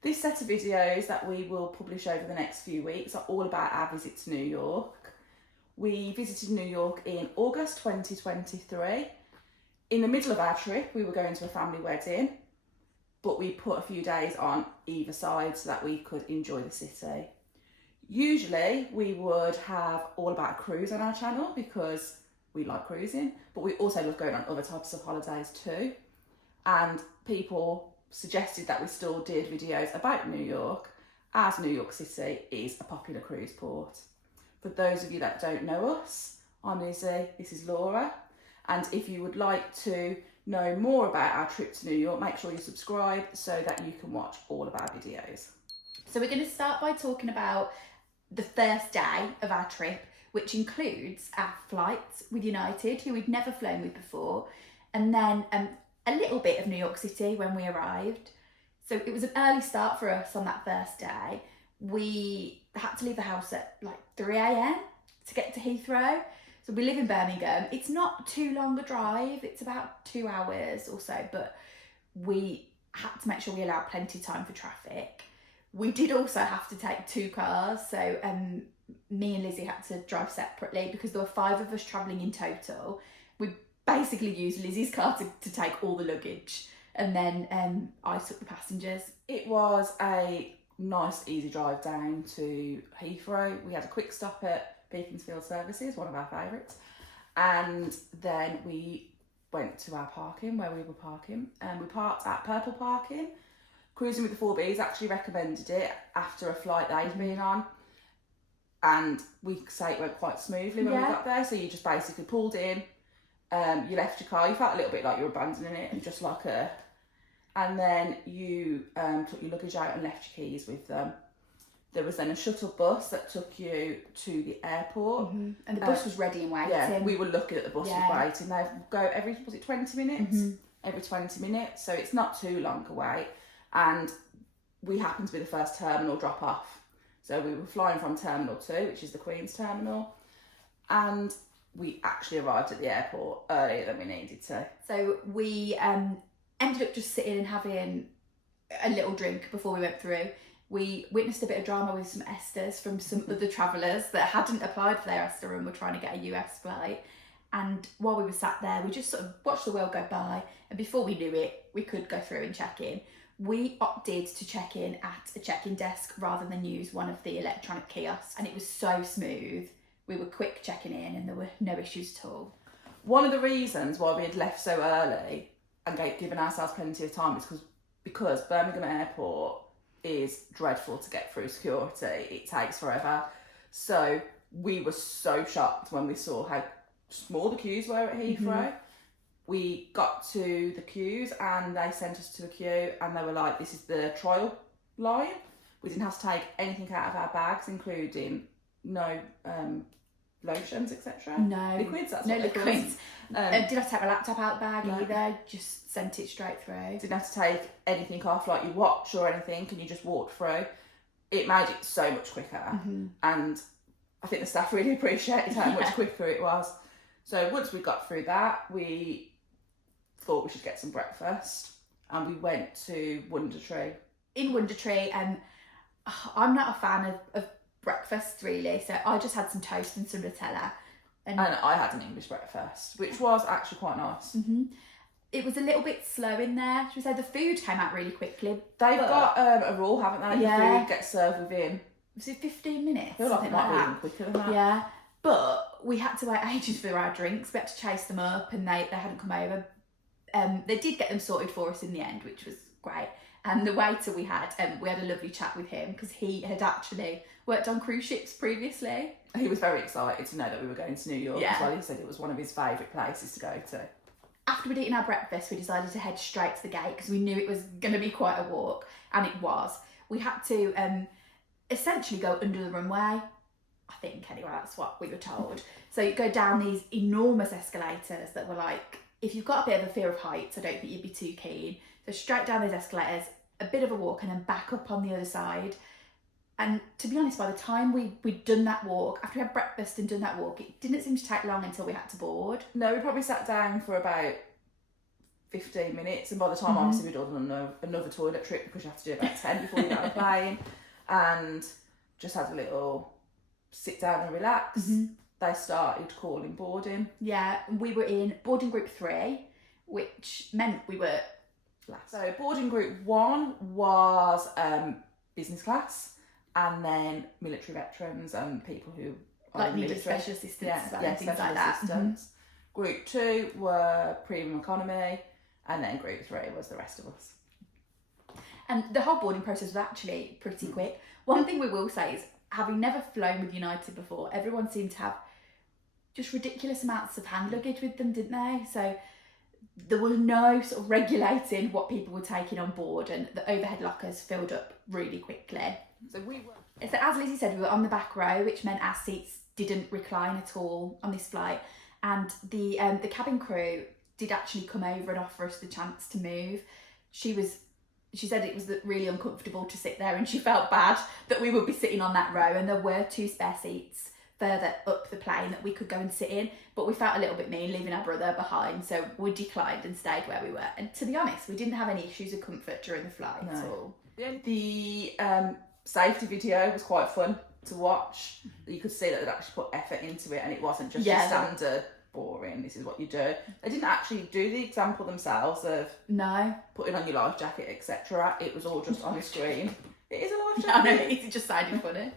This set of videos that we will publish over the next few weeks are all about our visit to New York. We visited New York in August 2023. In the middle of our trip, we were going to a family wedding, but we put a few days on either side so that we could enjoy the city. Usually we would have all about a cruise on our channel because we like cruising, but we also love going on other types of holidays too. And people suggested that we still did videos about New York, as New York City is a popular cruise port. For those of you that don't know us, I'm Lizzie, this is Laura, and if you would like to know more about our trip to New York, make sure you subscribe so that you can watch all of our videos. So we're going to start by talking about the first day of our trip, which includes our flights with United, who we'd never flown with before, and then a little bit of New York City when we arrived. So it was an early start for us on that first day. We had to leave the house at like 3 a.m. to get to Heathrow. So we live in Birmingham. It's not too long a drive. It's about 2 hours or so, but we had to make sure we allowed plenty of time for traffic. We did also have to take 2 cars. So me and Lizzie had to drive separately because there were 5 of us travelling in total. We basically used Lizzie's car to take all the luggage, and then I took the passengers. It was a nice easy drive down to Heathrow. We had a quick stop at Beaconsfield Services, one of our favourites, and then we went to our parking where we were parking, and we parked at Purple Parking. Cruising with the 4Bs actually recommended it after a flight they'd been on, and we could say it went quite smoothly when we got there. So you just basically pulled in, you left your car, you felt a little bit like you were abandoning it, and just like and then you took your luggage out and left your keys with them. There was then a shuttle bus that took you to the airport. And the bus was ready and waiting. Yeah, we were looking at the bus was waiting. They go every, was it 20 minutes? Every 20 minutes, so it's not too long a wait. And we happened to be the first terminal drop off. So we were flying from Terminal 2, which is the Queen's Terminal, and we actually arrived at the airport earlier than we needed to. So we ended up just sitting and having a little drink before we went through. We witnessed a bit of drama with some Esters from some other travellers that hadn't applied for their Ester and were trying to get a US flight. And while we were sat there, we just sort of watched the world go by. And before we knew it, we could go through and check in. We opted to check in at a check-in desk rather than use one of the electronic kiosks. And it was so smooth. We were quick checking in and there were no issues at all. One of the reasons why we had left so early and given ourselves plenty of time is because Birmingham Airport is dreadful to get through security. It takes forever. So we were so shocked when we saw how small the queues were at Heathrow. We got to the queues and they sent us to a queue and they were like, this is the trial line. We didn't have to take anything out of our bags, including no lotions, etc. No. Liquids, that's no what liquids. Didn't have to take my laptop out the bag No. either, just sent it straight through. Didn't have to take anything off, like your watch or anything, and you just walked through. It made it so much quicker. And I think the staff really appreciated how much quicker it was. So once we got through that, we thought we should get some breakfast, and we went to WonderTree. In WonderTree, I'm not a fan of breakfast really, so I just had some toast and some Nutella. And I had an English breakfast, which was actually quite nice. It was a little bit slow in there. Should we say the food came out really quickly? They've got a rule, haven't they? Yeah. The food gets served within, Was it 15 minutes? I feel like it Something might be that. even quicker than that. Yeah, but we had to wait ages for our drinks. We had to chase them up and they hadn't come over. They did get them sorted for us in the end, which was great. And the waiter we had a lovely chat with him because he had actually worked on cruise ships previously. He was very excited to know that we were going to New York as well. He said it was one of his favourite places to go to. After we'd eaten our breakfast, we decided to head straight to the gate because we knew it was going to be quite a walk, and it was. We had to essentially go under the runway. I think, anyway, that's what we were told. So you go down these enormous escalators that were like, if you've got a bit of a fear of heights, I don't think you'd be too keen. So straight down those escalators, a bit of a walk, and then back up on the other side. And to be honest, by the time we'd done that walk, after we had breakfast and done that walk, it didn't seem to take long until we had to board. No, we probably sat down for about 15 minutes, and by the time obviously we'd done another toilet trip, because you have to do about 10 before you get on a plane, and just had a little sit down and relax. They started calling boarding. Yeah, we were in boarding group 3, which meant we were last. So boarding group 1 was business class, and then military veterans and people who are like in the needed military. special assistance Yeah, and things special like that. assistants. Group 2 were premium economy, and then group 3 was the rest of us. And the whole boarding process was actually pretty quick. One thing we will say is, having never flown with United before, everyone seemed to have just ridiculous amounts of hand luggage with them, didn't they? So there was no sort of regulating what people were taking on board, and the overhead lockers filled up really quickly. So as Lizzie said, we were on the back row, which meant our seats didn't recline at all on this flight. And the cabin crew did actually come over and offer us the chance to move. She said it was really uncomfortable to sit there, and she felt bad that we would be sitting on that row, and there were 2 spare seats further up the plane that we could go and sit in, but we felt a little bit mean leaving our brother behind, so we declined and stayed where we were. And to be honest, we didn't have any issues of comfort during the flight at all. The safety video was quite fun to watch. You could see that they'd actually put effort into it, and it wasn't just your standard boring, this is what you do. They didn't actually do the example themselves of putting on your life jacket, etc. It was all just on the screen. It is a life jacket. I know, it just sounded funny.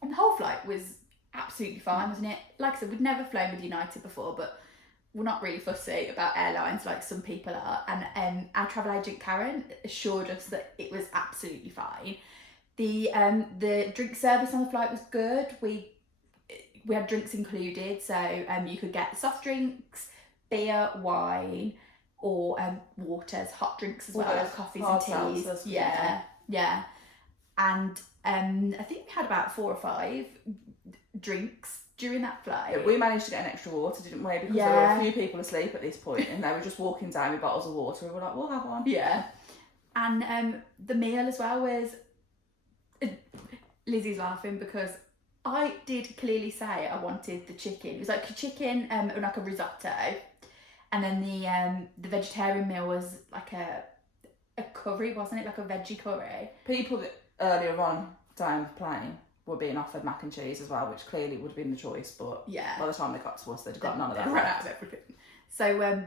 And the whole flight was absolutely fine, wasn't it? Like I said, we'd never flown with United before, but we're not really fussy about airlines like some people are. And our travel agent Karen assured us that it was absolutely fine. The drink service on the flight was good. We had drinks included, so you could get soft drinks, beer, wine, or waters, hot drinks as well as coffees and teas. Yeah. And I think we had about 4 or 5 drinks during that flight. Yeah, we managed to get an extra water, didn't we? Because there were a few people asleep at this point, and they were just walking down with bottles of water, and we were like, we'll have one. Yeah. And the meal as well was... Lizzie's laughing because I did clearly say I wanted the chicken. It was like a chicken and like a risotto, and then the vegetarian meal was like a curry, wasn't it? Like a veggie curry. People that earlier on down the plane were being offered mac and cheese as well, which clearly would have been the choice, but by the time they got to us, they'd got none of that. They ran out of everything. So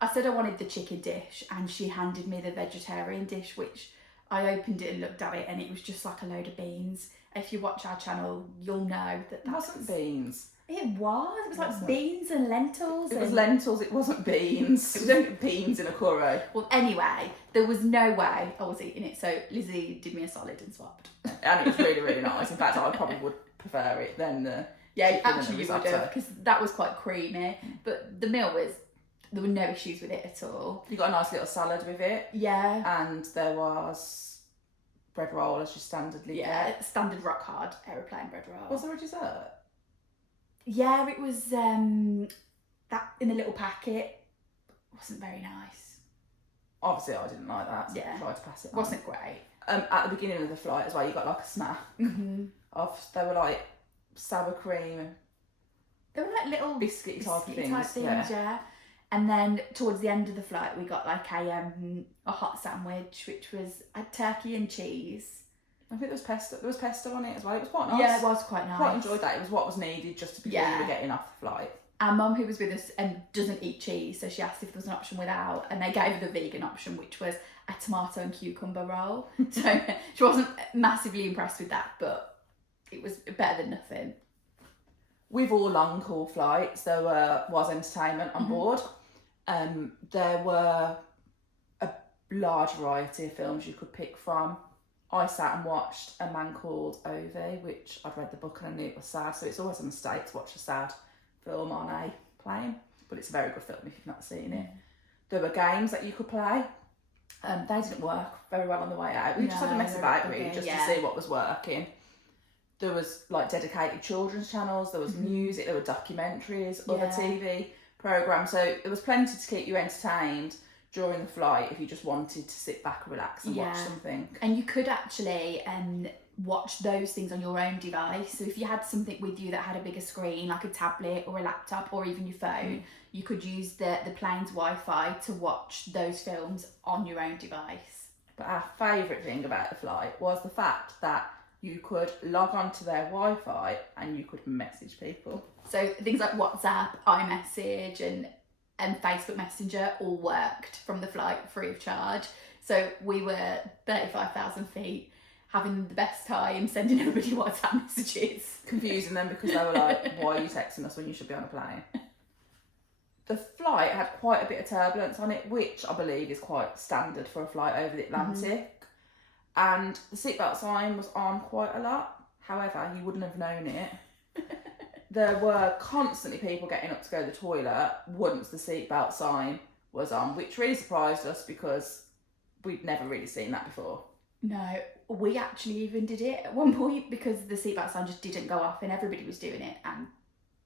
I said I wanted the chicken dish, and she handed me the vegetarian dish, which I opened it and looked at it, and it was just like a load of beans. If you watch our channel, you'll know that it wasn't beans. It was like beans and lentils. It was lentils, it wasn't beans. It was only beans in a curry. Well, anyway, there was no way I was eating it, so Lizzie did me a solid and swapped. And it was really, really nice. In fact, I probably would prefer it than the chicken actually and the you would have, because that was quite creamy. But the meal there were no issues with it at all. You got a nice little salad with it. Yeah. And there was bread roll as your standardly get. Standard rock hard aeroplane bread roll. Was there a dessert? Yeah, it was that in the little packet. Wasn't very nice. Obviously, I didn't like that, so I tried to pass it on. Wasn't great. At the beginning of the flight as well, you got like a snack. They were like sour cream. They were like little biscuit type things, yeah. And then towards the end of the flight, we got like a hot sandwich, which had turkey and cheese. I think there was pesto. There was pesto on it as well. It was quite nice. Yeah, it was quite nice. Quite enjoyed that. It was what was needed just before we were getting off the flight. Our mum, who was with us, doesn't eat cheese, so she asked if there was an option without, and they gave her the vegan option, which was a tomato and cucumber roll. So she wasn't massively impressed with that, but it was better than nothing. With all long haul flights, there was entertainment on board. There were a large variety of films you could pick from. I sat and watched a man called Ovi, which I'd read the book and I knew it was sad, so it's always a mistake to watch a sad film on a plane, but it's a very good film if you've not seen it. There were games that you could play. They didn't work very well on the way out. We just had to mess about really, just to see what was working. There was like dedicated children's channels, there was music, there were documentaries, other TV programmes, so there was plenty to keep you entertained during the flight if you just wanted to sit back, relax and watch something. And you could actually watch those things on your own device. So if you had something with you that had a bigger screen, like a tablet or a laptop or even your phone, you could use the plane's Wi-Fi to watch those films on your own device. But our favourite thing about the flight was the fact that you could log on to their Wi-Fi and you could message people. So things like WhatsApp, iMessage and Facebook Messenger all worked from the flight free of charge. So we were 35,000 feet, having the best time, sending everybody WhatsApp messages. Confusing them because they were like, why are you texting us when you should be on a plane? The flight had quite a bit of turbulence on it, which I believe is quite standard for a flight over the Atlantic. And the seatbelt sign was on quite a lot. However, you wouldn't have known it. There were constantly people getting up to go to the toilet once the seatbelt sign was on, which really surprised us because we'd never really seen that before. No, we actually even did it at one point because the seatbelt sign just didn't go off and everybody was doing it and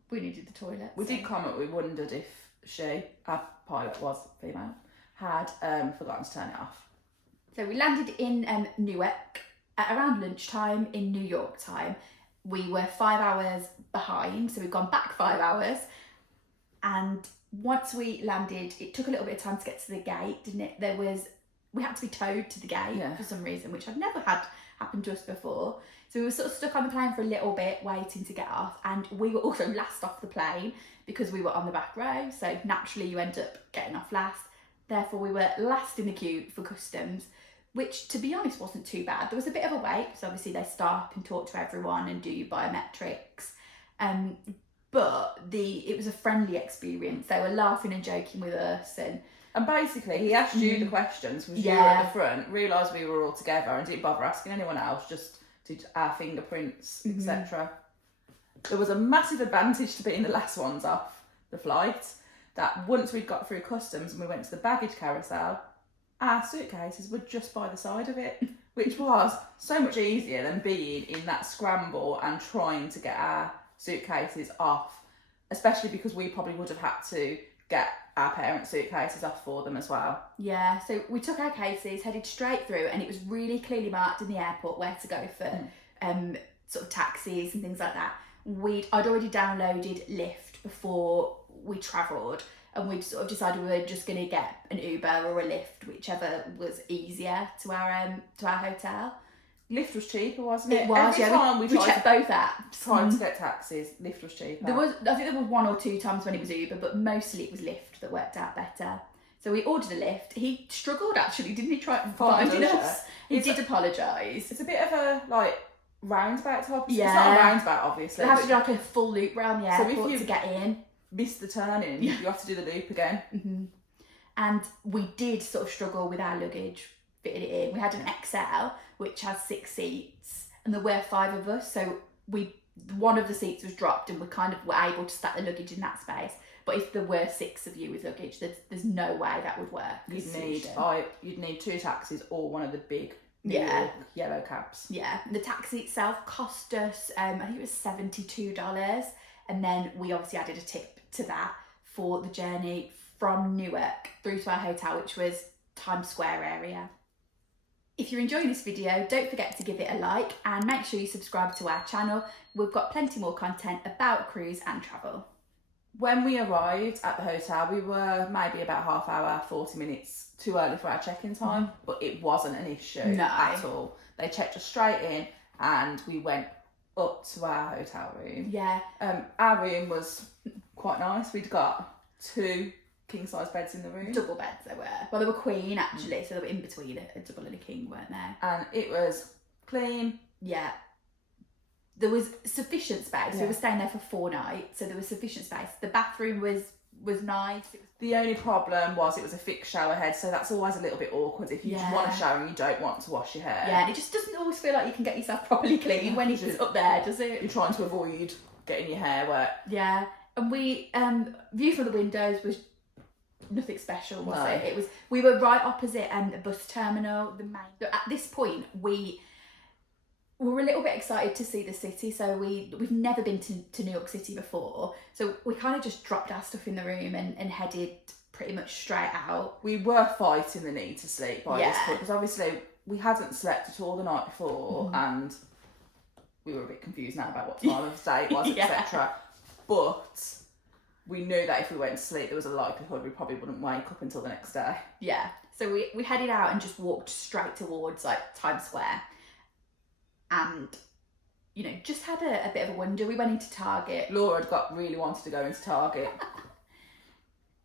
we needed the toilet. We did comment, we wondered if our pilot was female, had forgotten to turn it off. So we landed in Newark at around lunchtime in New York time. We were 5 hours behind, so we've gone back 5 hours. And once we landed, it took a little bit of time to get to the gate, didn't it? We had to be towed to the gate for some reason, which I've never had happen to us before. So we were sort of stuck on the plane for a little bit, waiting to get off. And we were also last off the plane because we were on the back row. So naturally you end up getting off last. Therefore we were last in the queue for customs, which to be honest wasn't too bad. There was a bit of a wait, so obviously they stop and talk to everyone and do your biometrics. But it was a friendly experience. They were laughing and joking with us and basically he asked you the questions because you were at the front, realised we were all together and didn't bother asking anyone else, just did our fingerprints, etc. There was a massive advantage to being the last ones off the flight, that once we'd got through customs and we went to the baggage carousel, our suitcases were just by the side of it, which was so much easier than being in that scramble and trying to get our suitcases off, especially because we probably would have had to get our parents' suitcases off for them as well. Yeah, so we took our cases, headed straight through, and it was really clearly marked in the airport where to go for sort of taxis and things like that. I'd already downloaded Lyft before we travelled, and we'd sort of decided we were just going to get an Uber or a Lyft, whichever was easier to our hotel. Lyft was cheaper, wasn't it? It was, Every time we checked both apps. Tried to get taxis, Lyft was cheaper. I think there was 1 or 2 times when it was Uber, but mostly it was Lyft that worked out better. So we ordered a Lyft. He struggled actually, didn't he, try finding us? He did apologise. It's a bit of a roundabout type. It's not a roundabout, obviously. They have to do a full loop round the airport so if you to get in. Miss the turning, you have to do the loop again. And we did sort of struggle with our luggage, fitting it in. We had an XL which has 6 seats and there were 5 of us, so one of the seats was dropped and we kind of were able to stack the luggage in that space. But if there were 6 of you with luggage, there's no way that would work. You'd need 2 taxis or one of the big New York yellow cabs. Yeah, the taxi itself cost us I think it was $72, and then we obviously added a tip to that for the journey from Newark through to our hotel, which was Times Square area. If you're enjoying this video, don't forget to give it a like and make sure you subscribe to our channel. We've got plenty more content about cruise and travel. When we arrived at the hotel, we were maybe about half hour, 40 minutes too early for our check-in time, but it wasn't an issue at all. They checked us straight in and we went up to our hotel room. Yeah. Our room was quite nice. We'd got 2 king-size beds in the room. Double beds they were. Well, they were queen actually, so they were in between a double and a king, weren't they? And it was clean. Yeah. There was sufficient space. We were staying there for 4 nights, so there was sufficient space. The bathroom was nice. The only problem was it was a fixed shower head, so that's always a little bit awkward if you just want a shower and you don't want to wash your hair. Yeah, and it just doesn't always feel like you can get yourself properly clean when it's up there, does it? You're trying to avoid getting your hair wet. Yeah, and we view from the windows was nothing special, was it? We were right opposite the bus terminal. At this point, we were a little bit excited to see the city. So we've never been to New York City before, so we kind of just dropped our stuff in the room and headed pretty much straight out. We were fighting the need to sleep by this Yeah. point, because obviously we hadn't slept at all the night before, and we were a bit confused now about what time of day it was, Yeah. etc. But we knew that if we went to sleep, there was a likelihood we probably wouldn't wake up until the next day. Yeah. So we headed out and just walked straight towards like Times Square, and you know, just had a bit of a wonder. We went into Target. Laura had really wanted to go into Target.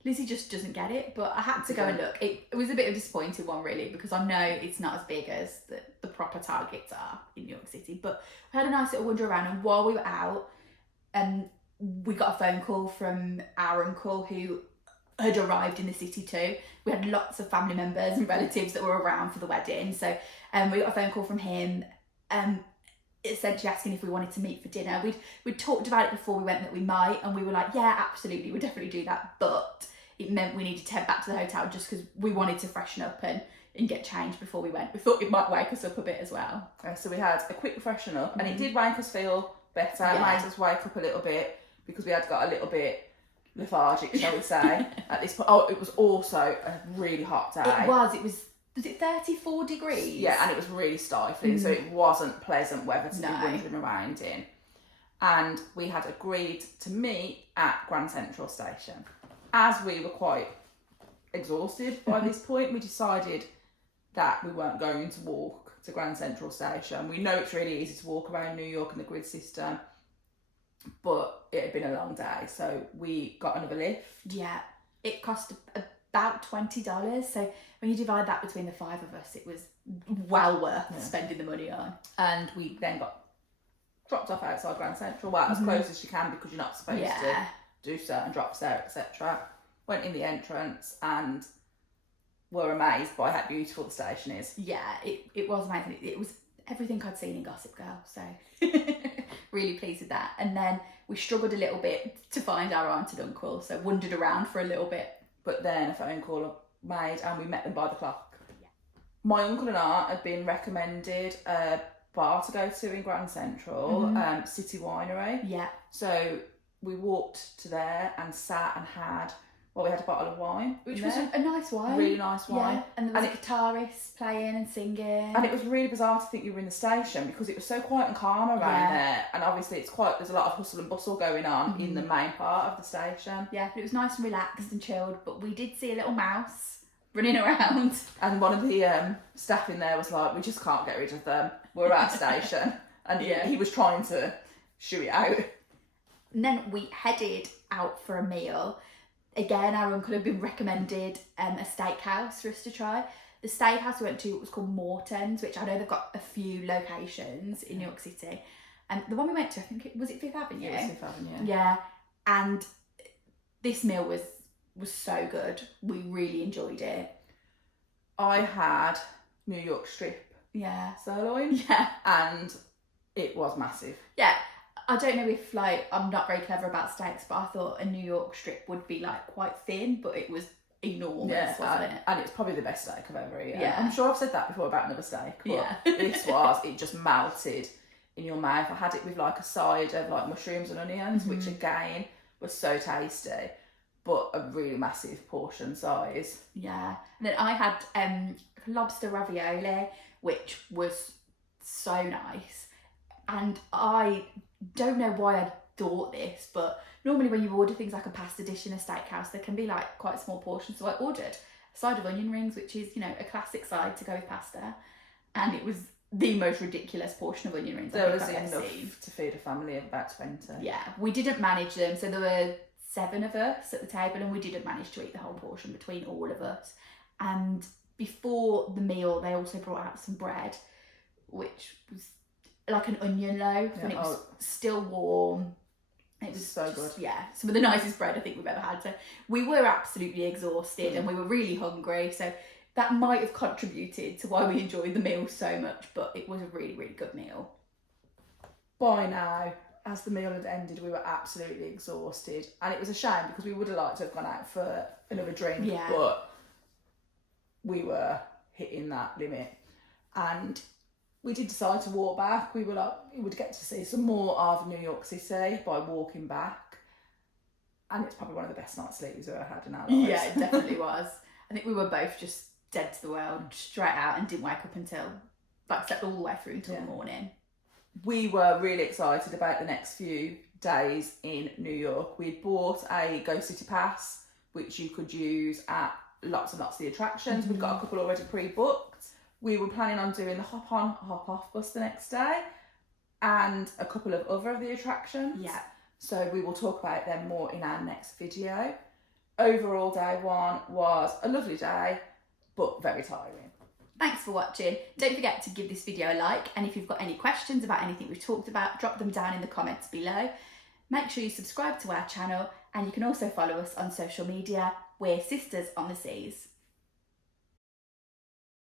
Lizzie just doesn't get it, but I had to go and look. It was a bit of a disappointing one, really, because I know it's not as big as the proper Targets are in New York City. But we had a nice little wander around, and while we were out, we got a phone call from our uncle who had arrived in the city too. We had lots of family members and relatives that were around for the wedding, so we got a phone call from him, essentially asking if we wanted to meet for dinner. We'd talked about it before we went that we might, and we were like, yeah, absolutely, we'd definitely do that, but it meant we needed to head back to the hotel just because we wanted to freshen up and get changed before we went. We thought it might wake us up a bit as well. So we had a quick freshen up, and it did make us feel better. It made us wake up a little bit, because we had got a little bit lethargic, shall we say, at this point. Oh, it was also a really hot day. Was it 34 degrees? Yeah, and it was really stifling, so it wasn't pleasant weather to be wandering around in. And we had agreed to meet at Grand Central Station. As we were quite exhausted by this point, we decided that we weren't going to walk to Grand Central Station. We know it's really easy to walk around New York and the grid system, but it had been a long day, so we got another lift. Yeah, it cost about $20, so when you divide that between the five of us, it was well worth spending the money on. And we then got dropped off outside Grand Central, well, as close as you can, because you're not supposed to do certain drops there, etc. Went in the entrance and were amazed by how beautiful the station is. Yeah, it was amazing. It was everything I'd seen in Gossip Girl, so really pleased with that. And then we struggled a little bit to find our aunt and uncle, so wandered around for a little bit. But then a phone call made, and we met them by the clock. Yeah. My uncle and aunt had been recommended a bar to go to in Grand Central, City Winery. Yeah. So we walked to there and sat and had, we had a bottle of wine. Which was a nice wine. Really nice wine. Yeah. And there was a guitarist playing and singing. And it was really bizarre to think you were in the station, because it was so quiet and calm around there. And obviously there's a lot of hustle and bustle going on in the main part of the station. Yeah, but it was nice and relaxed and chilled. But we did see a little mouse running around. And one of the staff in there was like, we just can't get rid of them. We're at station. And he was trying to shoo it out. And then we headed out for a meal. Again, our uncle had been recommended a steakhouse for us to try. The steakhouse we went to was called Morton's, which I know they've got a few locations in New York City. And the one we went to, I think was it Fifth Avenue? It was Fifth Avenue. Yeah. And this meal was so good. We really enjoyed it. I had New York strip sirloin. Yeah. And it was massive. Yeah. I don't know if I'm not very clever about steaks, but I thought a New York strip would be quite thin, but it was enormous, wasn't it? And it's probably the best steak I've ever eaten. Yeah. I'm sure I've said that before about another steak, but it just melted in your mouth. I had it with a side of mushrooms and onions, which again was so tasty, but a really massive portion size. Yeah. And then I had lobster ravioli, which was so nice. And I don't know why I thought this, but normally when you order things like a pasta dish in a steakhouse, there can be quite small portions. So I ordered a side of onion rings, which is, a classic side to go with pasta. And it was the most ridiculous portion of onion rings There I've was ever enough seen. to feed a family of about 20. Yeah, we didn't manage them. So there were 7 of us at the table, and we didn't manage to eat the whole portion between all of us. And before the meal, they also brought out some bread, which was like an onion loaf, and it was still warm. It was so good. Yeah, some of the nicest bread I think we've ever had. So we were absolutely exhausted and we were really hungry. So that might have contributed to why we enjoyed the meal so much, but it was a really, really good meal. By now, as the meal had ended, we were absolutely exhausted. And it was a shame, because we would have liked to have gone out for another drink, but we were hitting that limit. And we did decide to walk back. We were we would get to see some more of New York City by walking back. And it's probably one of the best night's sleep we've ever had in our lives. Yeah, it definitely was. I think we were both just dead to the world, straight out, and didn't wake up until, like, slept all the way through until the morning. We were really excited about the next few days in New York. We bought a Go City Pass, which you could use at lots and lots of the attractions. We've got a couple already pre-booked. We were planning on doing the hop on, hop off bus the next day and a couple of other of the attractions. Yeah. So we will talk about them more in our next video. Overall, day one was a lovely day, but very tiring. Thanks for watching. Don't forget to give this video a like, and if you've got any questions about anything we've talked about, drop them down in the comments below. Make sure you subscribe to our channel, and you can also follow us on social media. We're Sisters on the Seas.